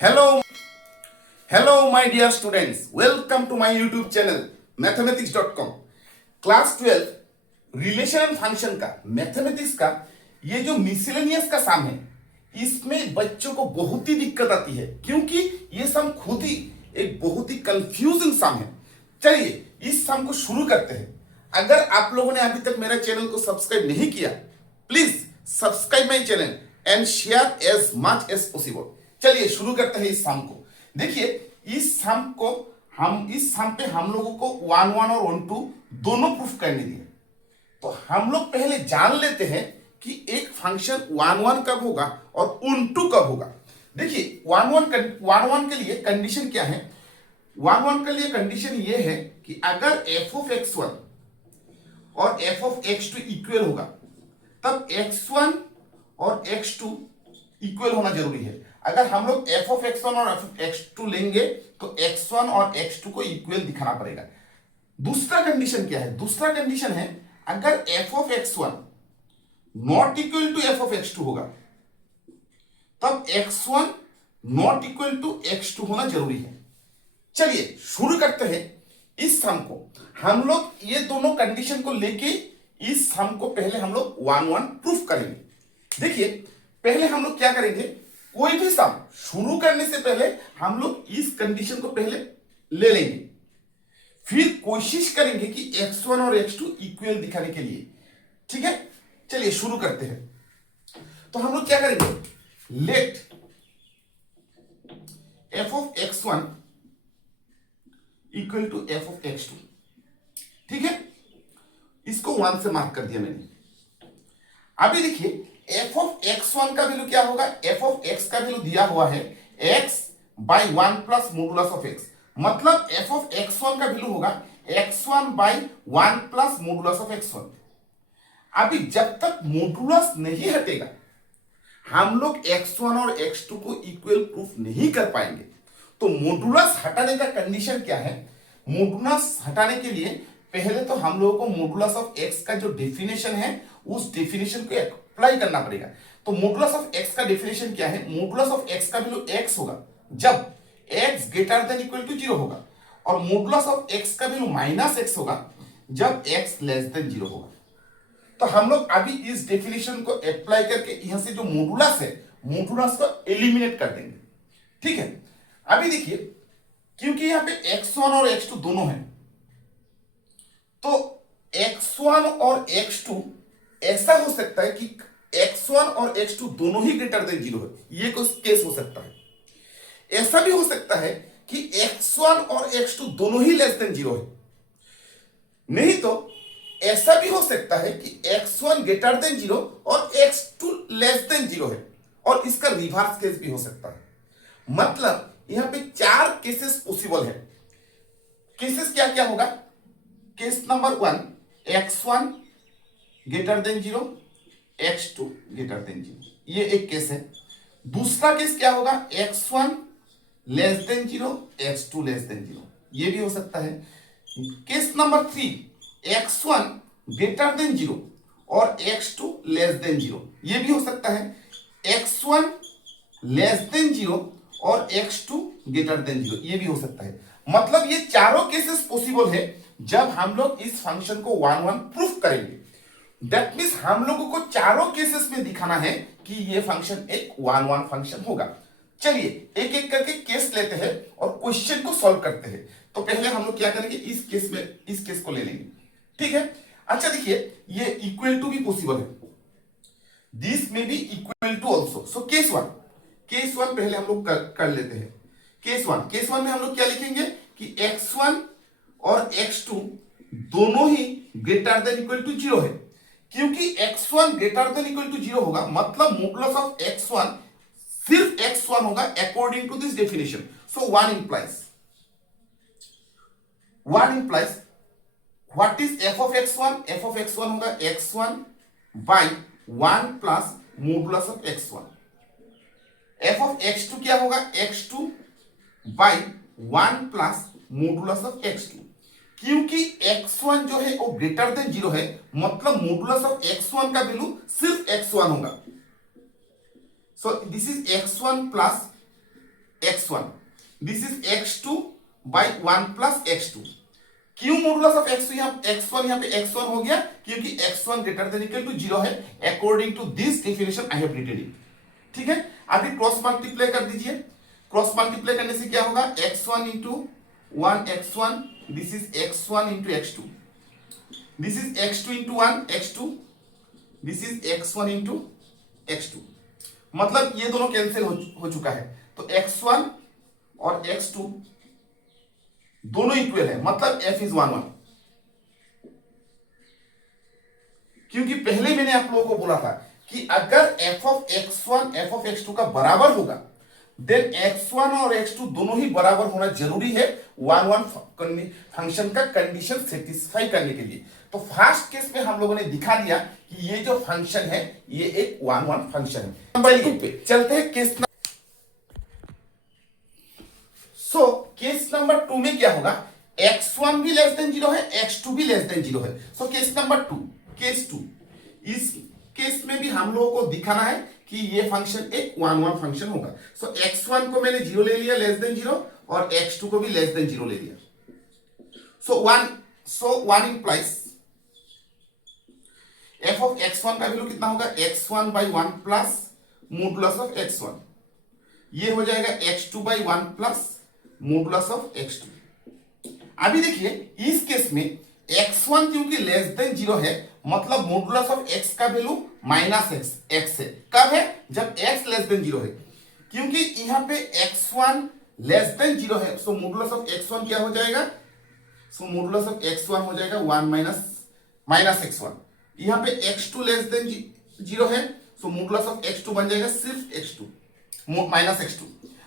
Hello, hello, my dear students. Welcome to my YouTube channel mathematics.com. Class 12 relation and function का mathematics का ये जो miscellaneous का सम है, इसमें बच्चों को बहुत ही दिक्कत आती है क्योंकि ये सम खुद ही एक बहुत ही कंफ्यूजिंग सम है। चलिए इस सम को शुरू करते हैं। अगर आप लोगों ने अभी तक मेरा चैनल को सब्सक्राइब नहीं किया, please subscribe my channel and share as much as possible. चलिए शुरू करते हैं इस सम को। देखिए इस सम पे हम लोगों को 1 1 और 1 2 दोनों प्रूफ करने दिए। तो हम लोग पहले जान लेते हैं कि एक फंक्शन 1 1 कब होगा और 1 2 कब होगा। देखिए 1 1 के लिए कंडीशन क्या है? 1 1 के लिए कंडीशन ये है कि अगर f of x1 और f of x2 इक्वल होगा, तब x1 और x2 इक्वल होना जरूरी है। अगर हम लोग f of x1 और f of x2 लेंगे तो x1 और x2 को इक्वल दिखाना पड़ेगा। दूसरा कंडीशन क्या है? दूसरा कंडीशन है अगर f of x1 not equal to f of x2 होगा, तब x1 not equal to x2 होना जरूरी है। चलिए शुरू करते हैं इस सम को। हम लोग ये दोनों कंडीशन को लेके इस सम को पहले हम लोग 1 1 प्रूफ करेंगे। देखिए पहले हम लोग क्या करेंगे, कोई भी सम शुरू करने से पहले हम लोग इस कंडीशन को पहले ले लेंगे, फिर कोशिश करेंगे कि x1 और x2 इक्वल दिखाने के लिए। ठीक है, चलिए शुरू करते हैं। तो हम लोग क्या करेंगे, let f of x1 equal to f of x2। ठीक है, इसको 1 से मार्क कर दिया मैंने। अभी देखिए f of x1 का वैल्यू क्या होगा? f of x का वैल्यू दिया हुआ है x by 1 plus modulus of x, मतलब f of x1 का वैल्यू होगा x1 by 1 plus modulus of x1। अभी जब तक मॉडुलस नहीं हटेगा हम लोग x1 और x2 को इक्वल प्रूफ नहीं कर पाएंगे। तो मॉडुलस हटाने का कंडीशन क्या है? मॉडुलस हटाने के लिए पहले तो हम लोगों को मॉडुलस ऑफ x का जो डेफिनेशन है उस डेफिनेशन को अप्लाई करना पड़ेगा। तो मॉडुलस ऑफ x का डेफिनेशन क्या है? मॉडुलस ऑफ x का वैल्यू x होगा जब x greater than equal to 0 होगा, और मॉडुलस ऑफ x का वैल्यू माइनस x होगा जब x लेस देन 0 होगा। तो हम लोग अभी इस डेफिनेशन को अप्लाई करके यहां से जो मॉडुलस है मॉडुलस को एलिमिनेट कर देंगे। ठीक है, अभी देखिए क्योंकि यहां पे x1 और x2 दोनों हैं, तो x1 और x2 ऐसा हो सकता है कि x1 और x2 दोनों ही ग्रेटर देन 0 है। ये कुछ केस हो सकता है। ऐसा भी हो सकता है कि x1 और x2 दोनों ही लेस देन 0 है। नहीं तो ऐसा भी हो सकता है कि x1 ग्रेटर देन 0 और x2 लेस देन 0 है, और इसका रिवर्स केस भी हो सकता है। मतलब यहां पे 4 केसेस पॉसिबल है। केसेस क्या क्या होगा? Case number 1 x1 greater than 0, x2 greater than 0, ये एक केस है। दूसरा केस क्या होगा? x1 less than 0, x2 less than 0, ये भी हो सकता है। Case number 3 x1 greater than 0 और x2 लेस देन 0, ये भी हो सकता है। x1 लेस देन 0 और x2 ग्रेटर देन 0, ये भी हो सकता है। मतलब ये चारों केसेस पॉसिबल है जब हम लोग इस फंक्शन को 1 1 प्रूफ करेंगे। दैट मींस हम लोगों को चारों केसेस में दिखाना है कि ये फंक्शन एक 1 1 फंक्शन होगा। चलिए एक एक करके केस लेते हैं और क्वेश्चन को सॉल्व करते हैं। तो पहले हम लोग क्या करेंगे, इस केस को ले लेंगे। ठीक है, अच्छा देखिए ये इक्वल टू भी पॉसिबल है, दिस में भी equal to also. So case one पहले हम लोग कर लेते हैं। केस वन में हम लोग क्या लिखेंगे कि x1 और x2 दोनों ही ग्रेटर देन इक्वल टू 0 है। क्योंकि x1 greater than equal to 0 होगा, मतलब मॉडुलस ऑफ x1 सिर्फ x1 होगा according to this definition. So 1 implies what is f of x1? f of x1 होगा x1 by 1 plus modulus of x1। f of x2 क्या होगा? x2 by 1 plus modulus of x2। क्योंकि x1 जो है वो greater than 0 है, मतलब modulus of x1 का वैल्यू सिर्फ x1 होगा। सो this is x1 plus x1, this is x2 by 1 plus x2। क्यों मॉडुलस ऑफ x2 x1 यहाँ पे x1 हो गया? क्योंकि x1 greater than equal to 0 है according to this definition I have written it. ठीक है, अभी क्रॉस मल्टीप्लाई कर दीजिए। क्रॉस मल्टीप्लाई करने से क्या होगा? x1 into 1 x1, this is x1 into x2, this is x2 into 1 x2, this is x1 into x2। मतलब ये दोनों कैंसिल हो चुका है, तो x1 और x2 दोनों इक्वल है, मतलब f इज 1 1। क्योंकि पहले मैंने आप लोगों को बोला था कि अगर f of x1 f of x2 का बराबर होगा देन x1 और x2 दोनों ही बराबर होना जरूरी है 1 1 फंक्शन का कंडीशन सेटिस्फाई करने के लिए। तो फर्स्ट केस में हम लोगों ने दिखा दिया कि ये जो फंक्शन है ये एक 1 1 फंक्शन है। नंबर 2 पे चलते हैं। केस नंबर 2 में क्या होगा? x1 भी लेस देन 0 है, x2 भी लेस देन 0 है। सो केस नंबर 2, केस 2, इस केस में भी हम लोगों को दिखाना है कि ये फंक्शन एक 1 1 फंक्शन होगा। सो x1 को मैंने 0 ले लिया लेस देन 0 और x2 को भी लेस देन 0 ले लिया। सो 1 इंप्लाइज f ऑफ x1 का वैल्यू कितना होगा? x1 by 1 plus modulus of x1, ये हो जाएगा x2 by 1 plus modulus of x2। अभी देखिए इस केस में x1 क्योंकि लेस देन 0 है, मतलब मॉडुलस ऑफ x का वैल्यू माइनस x है। कब है? जब x लेस देन 0 है। क्योंकि यहां पे x1 लेस देन 0 है, सो मॉडुलस ऑफ x1 क्या हो जाएगा? सो मॉडुलस ऑफ x1 हो जाएगा 1 माइनस x1। यहां पे x2 लेस देन 0 है, सो मॉडुलस ऑफ x2 बन जाएगा सिर्फ x2 माइनस x2।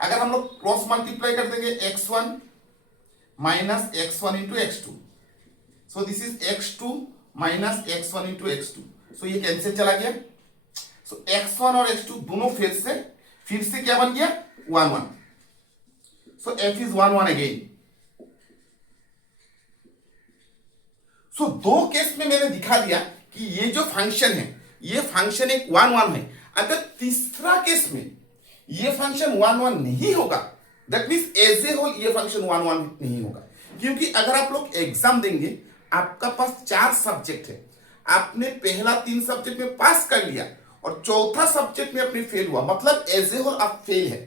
अगर हम लोग क्रॉस मल्टीप्लाई कर देंगे x1 minus x1 into x2, so this is x2 minus x1 into x2। सो ये कैंसिल चला गया। सो x1 और x2 दोनों फिर से क्या बन गया? 1 1। सो f इज 1 1 अगेन। सो दो केस में मैंने दिखा दिया कि ये जो फंक्शन है ये फंक्शन एक 1 1 है। अगर तीसरा केस में ये फंक्शन 1 1 नहीं होगा, that means as a whole ये फंक्शन 1 1 नहीं होगा। क्योंकि अगर आप लोग एग्जाम देंगे, आपका पास 4 सब्जेक्ट है, आपने पहला 3 सब्जेक्ट में पास कर लिया और चौथा सब्जेक्ट में अपने फेल हुआ, मतलब एज ए होल आप फेल है।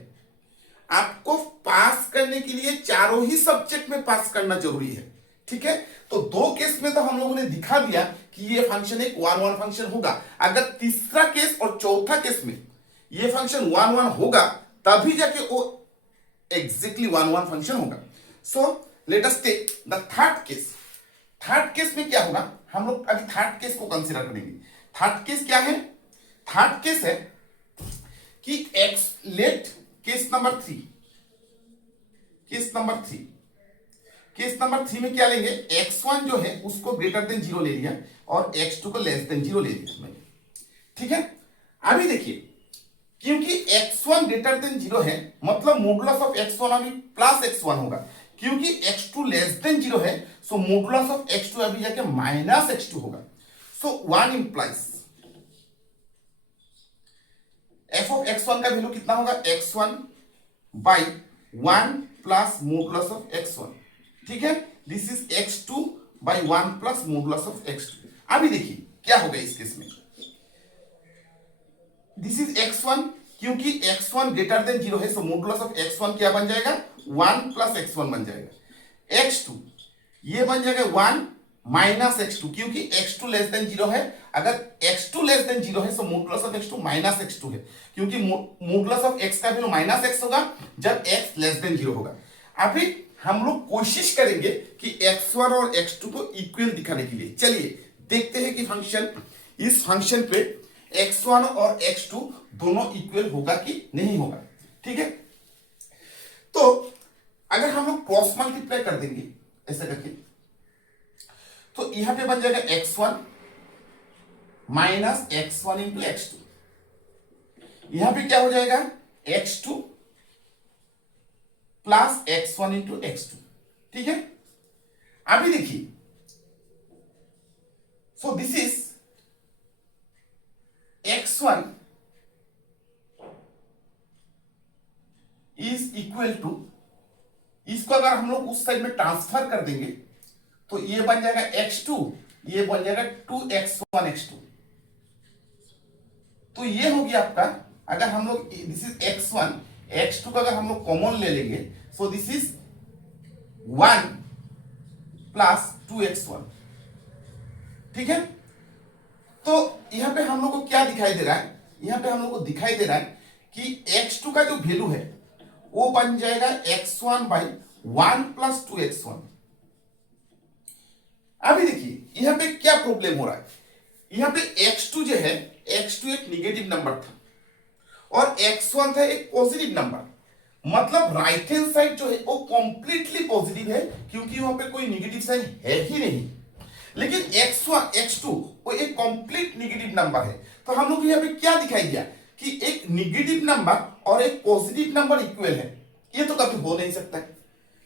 आपको पास करने के लिए चारों ही सब्जेक्ट में पास करना जरूरी है। ठीक है, तो दो केस में तो हम लोगों ने दिखा दिया कि ये फंक्शन एक 1 1 फंक्शन होगा। अगर तीसरा केस और चौथा केस में ये फंक्शन 1 1 होगा, तभी जाके वो एग्जैक्टली 1 1 फंक्शन होगा। So let us take the third case. Third case में क्या होगा? हम लोग अभी थर्ड केस को कंसीडर करेंगे। थर्ड केस क्या है? थर्ड केस है कि X let case number 3, case number 3 में क्या लेंगे? x1 जो है उसको ग्रेटर देन 0 ले लिया और x2 को लेस देन 0 ले लिया मैंने। ठीक है, अभी देखिए क्योंकि x1 ग्रेटर देन 0 है, मतलब मॉडुलस ऑफ x1 अभी प्लस x1 होगा। क्योंकि x2 लेस देन 0 है, सो मॉडुलस ऑफ x2 अभी जाके माइनस x2 होगा। सो 1 इंप्लाइज f ऑफ x1 का वैल्यू कितना होगा? x1 by 1 plus modulus of x1। ठीक है, this is x2 by 1 plus modulus of x2। अभी देखिए क्या होगा इस केस में। दिस इज x1, क्योंकि x1 ग्रेटर देन 0 है, सो मॉडुलस ऑफ x1 क्या बन जाएगा? 1 प्लस x1 बन जाएगा। x2 ये बन जाएगा 1 माइनस x2, क्योंकि x2 लेस देन 0 है। अगर x2 लेस देन 0 है, सो modulus of x2 minus x2 है, क्योंकि मॉडुलस ऑफ x का वैल्यू माइनस x होगा जब x लेस देन 0 होगा। अभी हम लोग कोशिश करेंगे कि x1 और x2 को इक्वल दिखाने के लिए। चलिए देखते हैं कि इस फंक्शन पे x1 और x2 दोनों इक्वल होगा कि नहीं होगा। ठीक है, तो अगर हम लोग क्रॉस मल्टीप्लाई कर देंगे ऐसा करके, तो यहां पे बन जाएगा x1 minus x1 into x2। यहां पे क्या हो जाएगा? x2 plus x1 into x2। ठीक है, अभी देखिए, so this is x1 is is equal to, इसको अगर हम लोग उस साइड में ट्रांसफर कर देंगे तो ये बन जाएगा x2, ये बन जाएगा 2x1 x2। तो ये होगी आपका, अगर हम लोग दिस इज x1, x2 का अगर हम लोग कॉमन ले लेंगे, सो दिस इज 1 प्लस 2x1। ठीक है, तो यहां पे हम लोग को क्या दिखाई दे रहा है, यहां पे हम लोग को दिखाई दे रहा है कि x2 का जो वैल्यू है वो बन जाएगा x1 बाई 1 प्लस 2x1। अभी देखिए यहां पे क्या प्रॉब्लम हो रहा है, यहां पे x2 जो है, x2 एक निगेटिव नंबर था और x1 था एक पॉजिटिव नंबर, मतलब राइट हैंड साइड जो है वो कंप्लीटली पॉजिटिव है क्योंकि वहां पे कोई निगेटिव साइन है ही नहीं। लेकिन x1 x2 वो एक कंप्लीट निगेटिव नंबर है, तो हम लोग यहाँ पे क्या दिखाई दिया कि एक निगेटिव नंबर और एक पॉजिटिव नंबर इक्वल है। ये तो कभी हो नहीं सकता है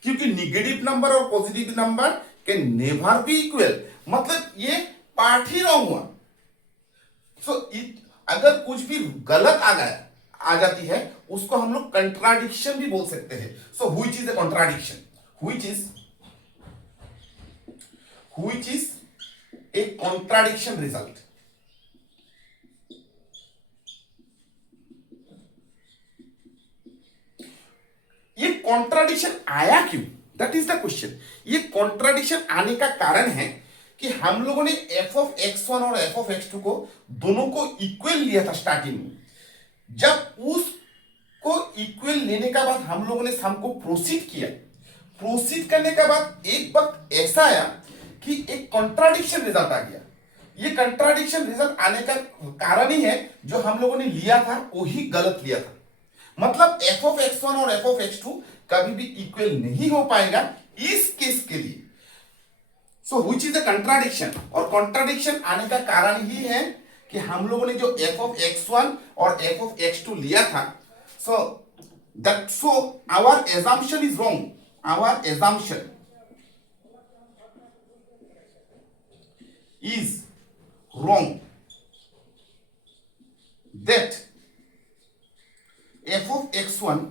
क्योंकि निगेटिव नंबर और positive number can never be equal, मतलब ये पार्ट ही रॉन्ग हुआ। सो अगर कुछ भी गलत आ जाती है उसको हम लोग कंट्राडिक्शन भी बोल सकते हैं। So which is a contradiction, which is a contradiction result। ये कॉन्ट्राडिक्शन आया क्यों, दैट इज द क्वेश्चन। ये कॉन्ट्राडिक्शन आने का कारण है कि हम लोगों ने f ऑफ x1 और f ऑफ x2 को दोनों को इक्वल लिया था स्टार्टिंग में। जब उसको इक्वल लेने का बाद हम लोगों ने सम को प्रोसीड किया, प्रोसीड करने के बाद एक वक्त ऐसा आया कि एक कॉन्ट्राडिक्शन रिजल्ट आ गया। ये कंट्राडिक्शन रिजल्ट आने का कारण ही है जो हम लोगों ने लिया था वो ही गलत लिया था, मतलब f ऑफ x1 और f ऑफ x2 कभी भी इक्वल नहीं हो पाएगा इस केस के लिए। So which is the contradiction, और कॉन्ट्राडिक्शन आने का कारण ही है कि हम लोगों ने जो f ऑफ x1 और f ऑफ x2 लिया था, so our assumption is wrong, our assumption is wrong that f of x1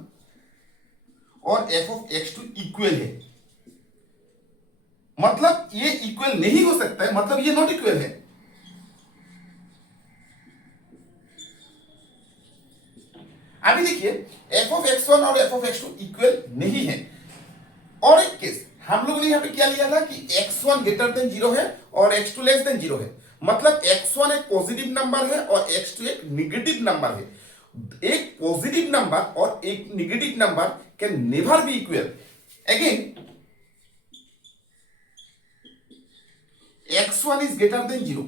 और f of x2 इक्वल है, मतलब ये इक्वल नहीं हो सकता है, मतलब ये नॉट इक्वल है। अभी देखिए f of x1 और f of x2 इक्वल नहीं है, और एक केस हम लोग ने यहां पे क्या लिया था कि x1 ग्रेटर देन 0 है और x2 लेस देन 0 है, मतलब x1 एक पॉजिटिव नंबर है और x2 एक निगेटिव नंबर है। एक पॉजिटिव नंबर और एक negative number can never be equal. Again x1 is greater than 0,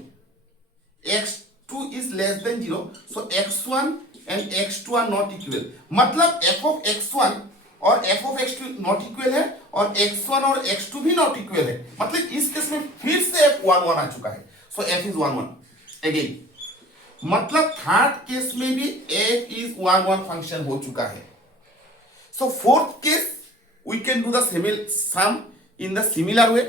x2 is less than 0, so x1 and x2 are not equal, मतलब f of x1 और f of x2 not equal है और x1 और x2 भी not equal है, मतलब इस case में फिर से f 1 1 आ चुका है, सो f इज 1 1 अगेन, मतलब थर्ड केस में भी f इज 1 1 फंक्शन हो चुका है। So fourth case we can do the same in the similar way,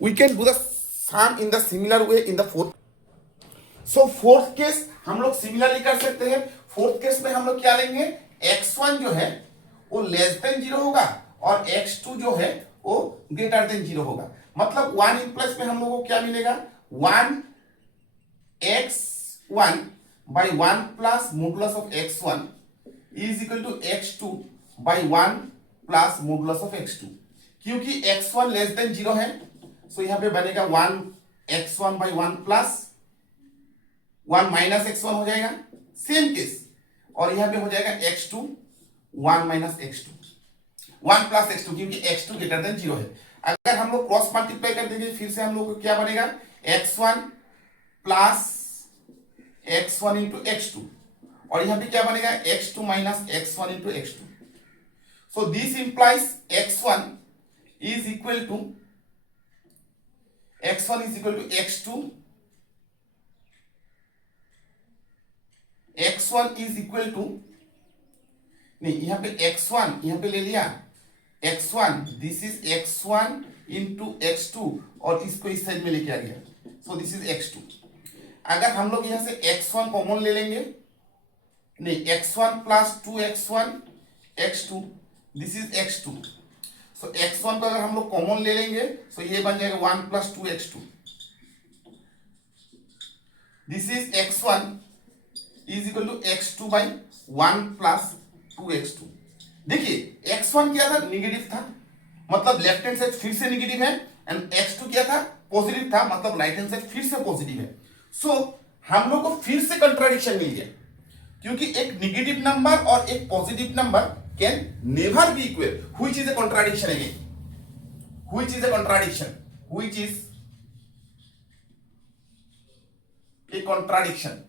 we can do the same in the similar way in the fourth. So fourth case हम लोग similarly कर सकते हैं। Fourth case में हम लोग क्या लेंगे, x1 जो है वो लेस देन 0 होगा और x2 जो है वो ग्रेटर देन 0 होगा, मतलब 1 इन प्लस में हम लोगों को क्या मिलेगा, 1 x1 by 1 plus modulus of x1 is equal to x2 by 1 plus modulus of x2। क्योंकि x1 लेस देन 0 है, सो यहां पे बनेगा 1 x1 by 1 plus 1 minus x1 हो जाएगा, सेम केस, और यहां पे हो जाएगा x2 1 minus x2 1 plus x2, क्योंकि x2 ग्रेटर देन 0 है। अगर हम लोग क्रॉस मल्टीप्लाई कर देंगे फिर से हम लोग को क्या बनेगा, x1 plus x1 into x2, और यहां पे क्या बनेगा, x2 minus x1 into x2। So this implies x1 is equal to x2, x1 is equal to, नहीं यहां पे x1 यहां पे ले लिया x1, this is x1 into x2 और इसको इस साइड में लेके आ गया, सो दिस इज x2। अगर हम लोग यहां से x1 कॉमन ले लेंगे, नहीं x1 plus 2x1 x2, this is x2। So x1 को अगर हम लोग कॉमन ले लेंगे तो ये बन जाएगा 1 plus 2x2। This is x1 is equal to x2 by 1 plus 2x2। देखिए x1 क्या था, निगेटिव था, मतलब लेफ्ट हैंड साइड फिर से निगेटिव है, एंड x2 क्या था, पॉजिटिव था, मतलब राइट हैंड साइड फिर से पॉजिटिव है। सो हम लोग को फिर से कंट्राडिक्शन मिल गया, क्योंकि एक निगेटिव नंबर और एक positive number can never be equal, which is a contradiction again, which is a contradiction, which is a contradiction.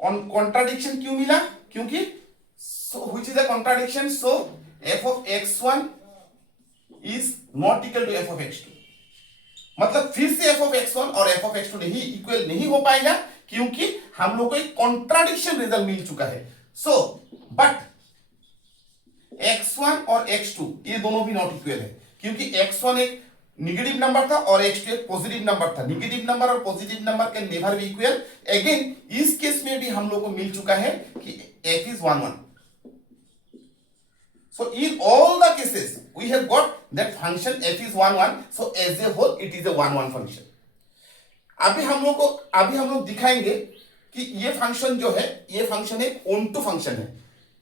On contradiction क्यों मिला, क्योंकि which is a contradiction, so f of x1 is not equal to f of x2। मतलब फिर से f of x1 और f of x2 नहीं equal नहीं हो पाएगा, क्योंकि हम लोग को एक कॉन्ट्राडिक्शन रिजल्ट मिल चुका है। सो बट x1 और x2 ये दोनों भी नॉट इक्वल है, क्योंकि x1 एक निगेटिव नंबर था और x2 एक पॉजिटिव नंबर था। निगेटिव नंबर और positive number can never be equal. Again इस केस में भी हम लोग को मिल चुका है कि f is 1 1। So in all the cases we have got that function f is 1 1, so as a whole it is a 1 1 function। अभी हम लोग दिखाएंगे कि ये फंक्शन जो है, ये फंक्शन एक ऑन टू फंक्शन है।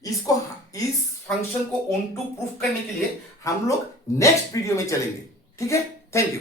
इस फंक्शन को ऑन टू प्रूफ करने के लिए हम लोग नेक्स्ट वीडियो में चलेंगे। ठीक है, थैंक यू।